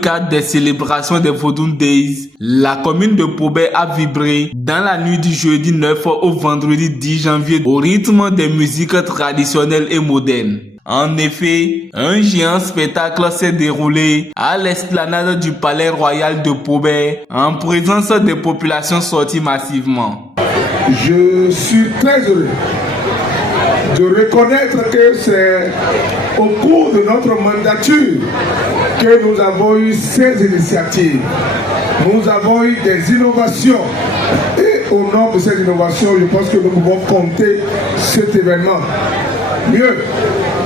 cadre des célébrations des Vodun Days, la commune de Pobert a vibré dans la nuit du jeudi 9 au vendredi 10 janvier au rythme des musiques traditionnelles et modernes. En effet, un géant spectacle s'est déroulé à l'esplanade du Palais Royal de Pobert en présence des populations sorties massivement. Je suis très heureux de reconnaître que c'est au cours de notre mandature que nous avons eu ces initiatives. Nous avons eu des innovations et au nom de ces innovations, je pense que nous pouvons compter cet événement. Mieux,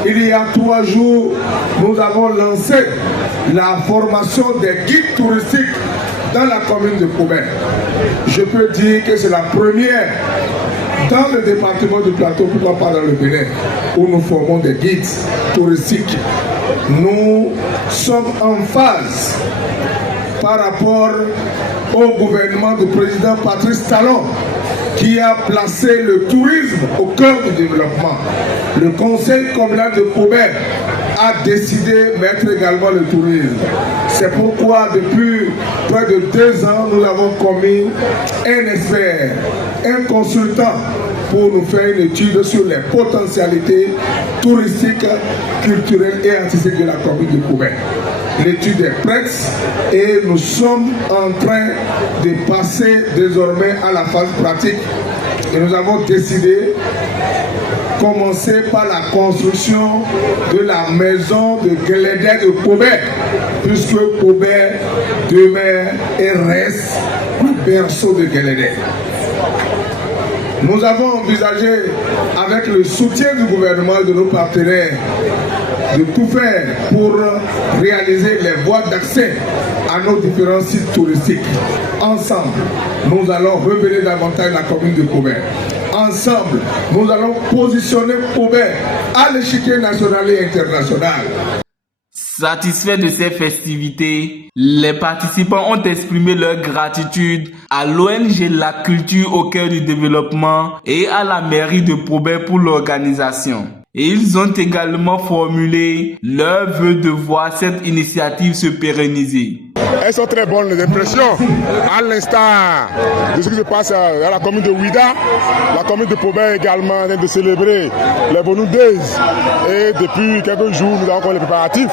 il y a 3 jours, nous avons lancé la formation des guides touristiques dans la commune de Pobert. Je peux dire que c'est la première dans le département du Plateau, pourquoi pas dans le Bénin, où nous formons des guides touristiques. Nous sommes en phase par rapport au gouvernement du président Patrice Talon, qui a placé le tourisme au cœur du développement. Le conseil communal de Pobert a décidé de mettre également le tourisme. C'est pourquoi depuis près de 2 ans, nous avons commis un expert, un consultant pour nous faire une étude sur les potentialités touristiques, culturelles et artistiques de la commune de Pobert. L'étude est prête et nous sommes en train de passer désormais à la phase pratique. Et nous avons décidé de commencer par la construction de la maison de Guélédé de Pobert, puisque Pobert demeure et reste le berceau de Guélédé. Nous avons envisagé, avec le soutien du gouvernement et de nos partenaires, de tout faire pour réaliser les voies d'accès à nos différents sites touristiques. Ensemble, nous allons révéler davantage la commune de Pobert. Ensemble, nous allons positionner Pobert à l'échiquier national et international. Satisfaits de ces festivités, les participants ont exprimé leur gratitude à l'ONG La Culture au cœur du développement et à la mairie de Pobert pour l'organisation. Et ils ont également formulé leur vœu de voir cette initiative se pérenniser. Elles sont très bonnes les impressions, à l'instar de ce qui se passe dans la commune de Ouida. La commune de Pobert également en train de célébrer les Vodun Days. Et depuis quelques jours, nous avons encore les préparatifs.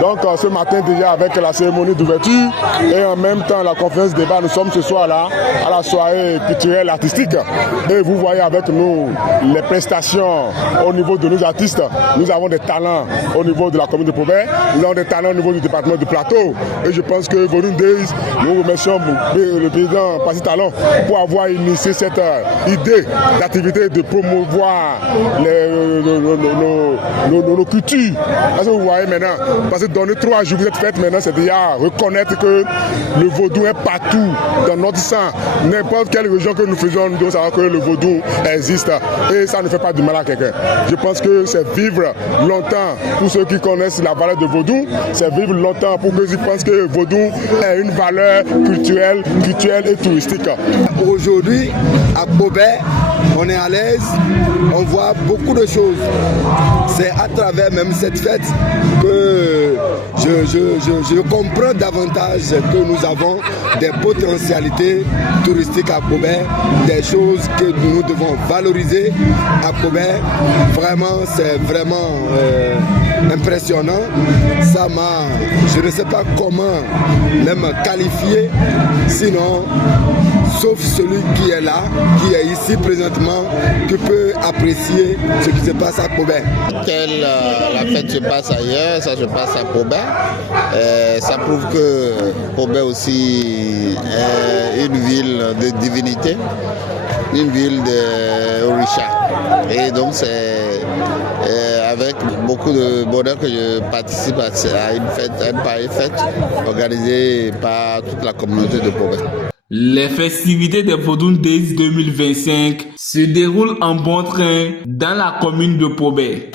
Donc ce matin déjà avec la cérémonie d'ouverture et en même temps la conférence débat, nous sommes ce soir là à la soirée culturelle artistique. Et vous voyez avec nous les prestations au niveau de nos artistes. Nous avons des talents au niveau de la commune de Pobert, nous avons des talents au niveau du département du Plateau. Et je pense que Vodun Days, nous remercions le président Patrice Talon pour avoir initié cette idée d'activité de promouvoir nos cultures. Parce que vous voyez maintenant, parce que donner 3 jours cette fête maintenant, c'est déjà reconnaître que le vaudou est partout dans notre sang. N'importe quelle région que nous faisons, nous devons savoir que le vaudou existe et ça ne fait pas du mal à quelqu'un. Je pense que c'est vivre longtemps pour ceux qui connaissent la valeur de vaudou, c'est vivre longtemps pour ceux qui pensent que le vaudou est une valeur culturelle et touristique. Aujourd'hui, à Pobert, on est à l'aise, on voit beaucoup de choses. C'est à travers même cette fête que je comprends davantage que nous avons des potentialités touristiques à Pobert, des choses que nous devons valoriser à Pobert. Vraiment, c'est vraiment impressionnant. Je ne sais pas comment même qualifier, sinon, sauf celui qui est là, qui est ici présentement, qui peut apprécier ce qui se passe à Pobert. La fête se passe ailleurs, ça se passe à Pobert. Ça prouve que Pobert aussi est une ville de divinité, une ville de Orisha. Et donc c'est avec beaucoup de bonheur que je participe à une pareille fête organisée par toute la communauté de Pobert. Les festivités des Vodun Days 2025 se déroulent en bon train dans la commune de Pobert.